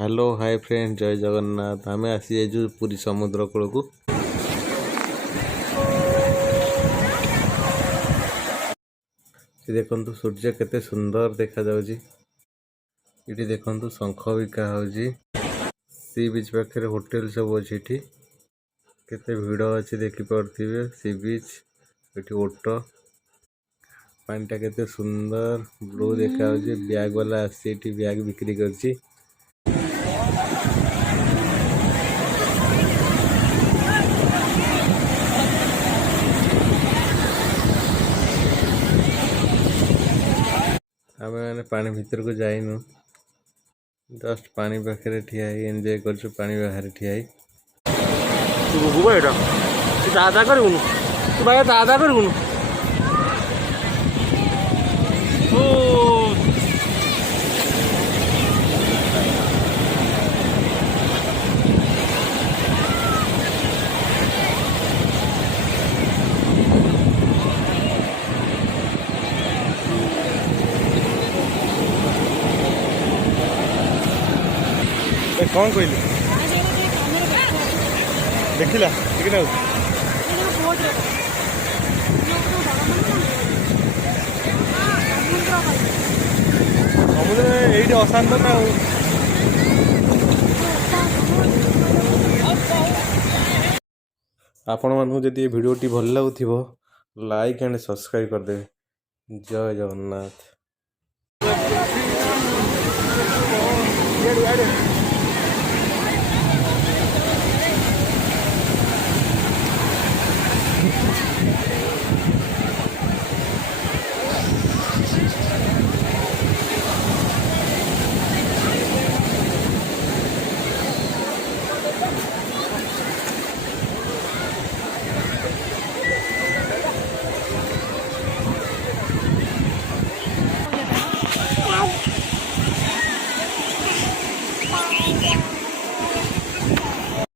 Hello hi friend जय जगन्नाथ आम आसी जाइए पुरी समुद्र कूल को देखु सूर्य केते सुंदर देखा जाउची। इटी देखु शंख बिका होची। सी बीच पाखे होटेल सब अच्छी केते भिड़ अच्छी देखिपे। सी बीच ये ओटो पानीटा केते सुंदर ब्लू देखा बैग वाला आसी बैग बिक्री करची। आम मैंने पानी भीतर को जाइनु जस्ट पानी पाखे ठिया एंजॉय कर पानी बाहर ठिया तू दादा करूनु तू भाई दादा करूनु कौन कहली देखला ठीक ना समुद्र ये अशांत ना आपण मानू जदि वीडियोटी भल लगुथिबो लाइक एंड सब्सक्राइब कर दे। जय जगन्नाथ। Yeah.